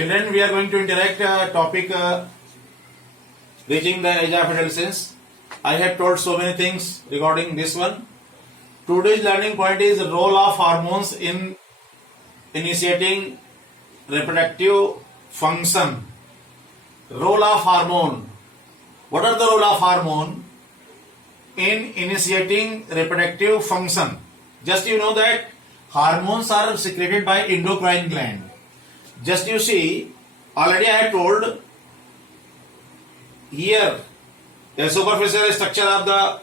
Children, we are going to interact topic reaching the age of adolescence. I have told so many things regarding this one. Today's learning point is the role of hormones in initiating reproductive function. Role of hormone. What are the role of hormone in initiating reproductive function? Just you know that hormones are secreted by endocrine gland. Just you see, already I have told here the superficial structure of the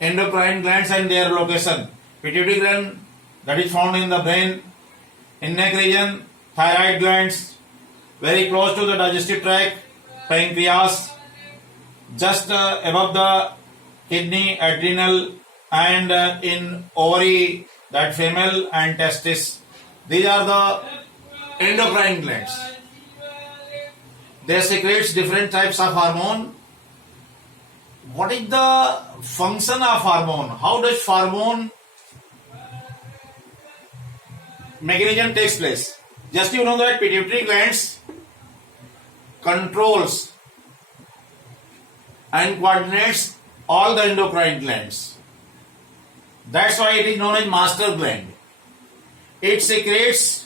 endocrine glands and their location. Pituitary gland that is found in the brain, in neck region, thyroid glands, very close to the digestive tract, pancreas, just above the kidney, adrenal, and in ovary, that female, and testis. These are the endocrine glands. They secrete different types of hormone. What is the function of hormone? How does hormone mechanism takes place? Just you know that pituitary glands controls and coordinates all the endocrine glands. That's why it is known as master gland. It secretes,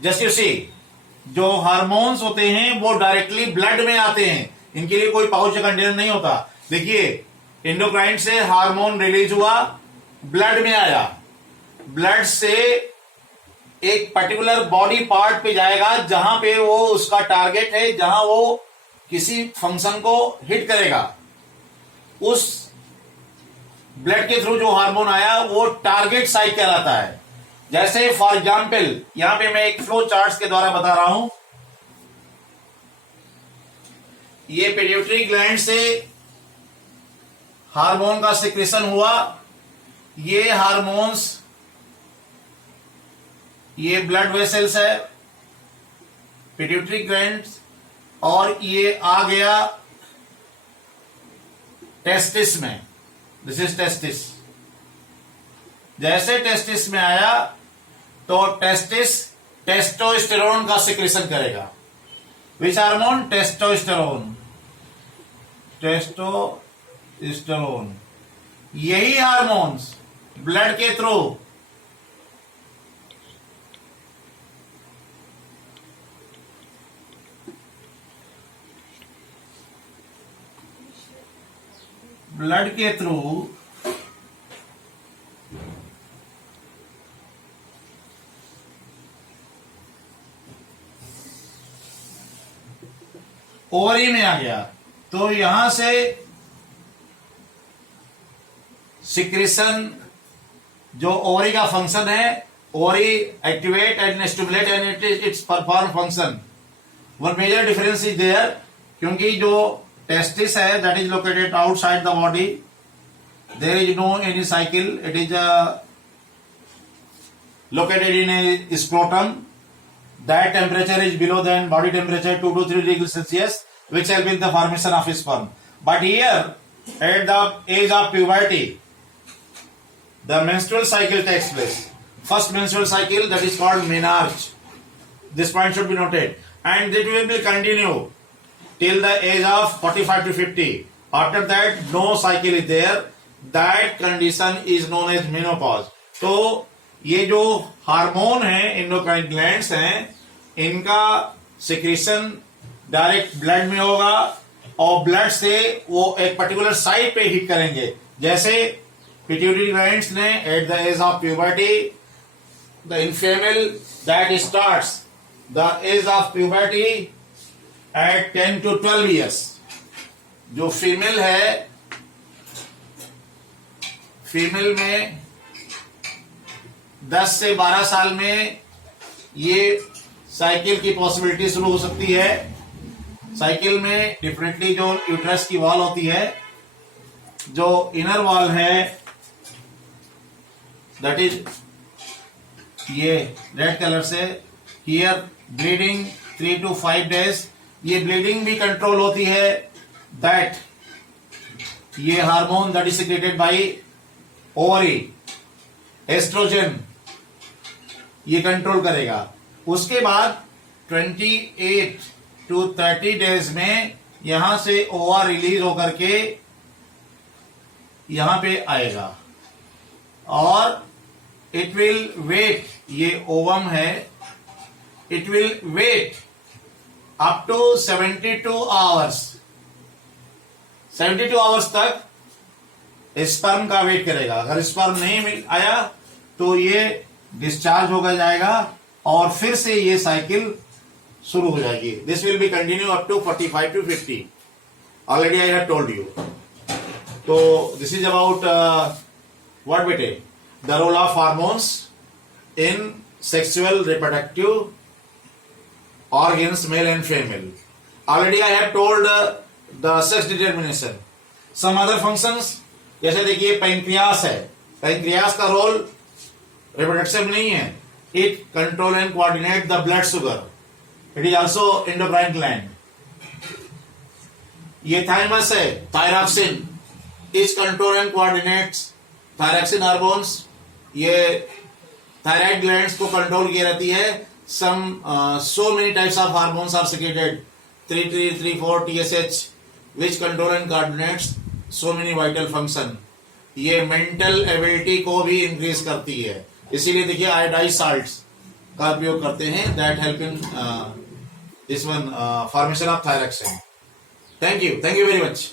just you see, जो hormones होते हैं वो directly blood में आते हैं. इनके लिए कोई पाउच कंटेनर नहीं होता. देखिए, एंडोक्राइन से हार्मोन रिलीज हुआ, ब्लड में आया, ब्लड से एक पर्टिकुलर बॉडी पार्ट पे जाएगा जहां पे वो उसका टारगेट है, जहां वो किसी फंक्शन को हिट करेगा. उस ब्लड के थ्रू जो हार्मोन आया वो टारगेट साइट कहलाता है. जैसे फॉर एग्जाम्पल यहां पे मैं एक फ्लो चार्ट्स के द्वारा बता रहा हूं. ये पिट्यूटरी ग्लैंड से हार्मोन का सिक्रेशन हुआ. ये हार्मोन्स, ये ब्लड वेसल्स है पिट्यूटरी ग्लैंड, और ये आ गया टेस्टिस में. This is testis. जैसे टेस्टिस में आया तो टेस्टिस टेस्टोस्टेरोन का सिक्रेशन करेगा. Which hormone? टेस्टोस्टेरोन. टेस्टोस्टेरोन. यही हार्मोन्स ब्लड के थ्रू ओवरी में आ गया. तो यहां से सिक्रेशन, जो ओवरी का फंक्शन है, ovary activate and stimulate and its perform function. One major difference is there, क्योंकि जो टेस्टिस है that is located outside the body, there is no any cycle. It is located in a scrotum. That temperature is below than body temperature 2 to 3 degrees Celsius, which help in the formation of sperm. But here, at the age of puberty, the menstrual cycle takes place. First menstrual cycle, that is called menarche. This point should be noted, and it will be continue till the age of 45 to 50. After that, no cycle is there. That condition is known as menopause. तो ये जो hormone है, endocrine glands हैं, इनका secretion direct blood में होगा, और blood से वो एक पर्टिकुलर साइट पे हिट करेंगे. जैसे पिट्यूटरी ग्लैंड्स ने at the age of puberty, the in female that starts the age of puberty at 10 to 12 years. जो फीमेल है, फीमेल में 10 से 12 साल में ये साइकिल की पॉसिबिलिटी शुरू हो सकती है. साइकिल में डिफरेंटली जो यूट्रस की वॉल होती है, जो इनर वॉल है, दैट इज ये रेड कलर से, हियर ब्लीडिंग 3 to 5 days. ये ब्लीडिंग भी कंट्रोल होती है. दैट ये hormone that is secreted by ovary, estrogen, ये कंट्रोल करेगा. उसके बाद 28 to 30 डेज में यहां से ओवा रिलीज होकर के यहां पे आएगा और इट विल वेट, ये ओवम है, it will wait up to 72 hours. 72 hours तक स्पर्म का वेट करेगा। अगर स्पर्म नहीं मिल आया तो ये डिस्चार्ज होकर जाएगा और फिर से ये साइकिल शुरू हो जाएगी। This will be continue up to 45 to 50। Already I have told you. तो दिस इज अबाउट व्हाट बेटे, the role of hormones in sexual reproductive organs, male and female. Already I have told the sex determination. Some other functions, जैसे देखिए pancreas है, pancreas का role reproduction नहीं है। It control and coordinate the blood sugar. It is also endocrine gland. ये thymus है, thyroxine, is control and coordinates thyroxine hormones. ये thyroid glands को कंट्रोल किए रहती है। Some so many types of hormones are secreted, 3T, 3,4 TSH, which control and coordinates so many vital function. ये mental ability को भी increase करती है, इसीलिए देखिए iodized salts का उपयोग करते हैं, that help in this one formation of thyroxine. Thank you very much.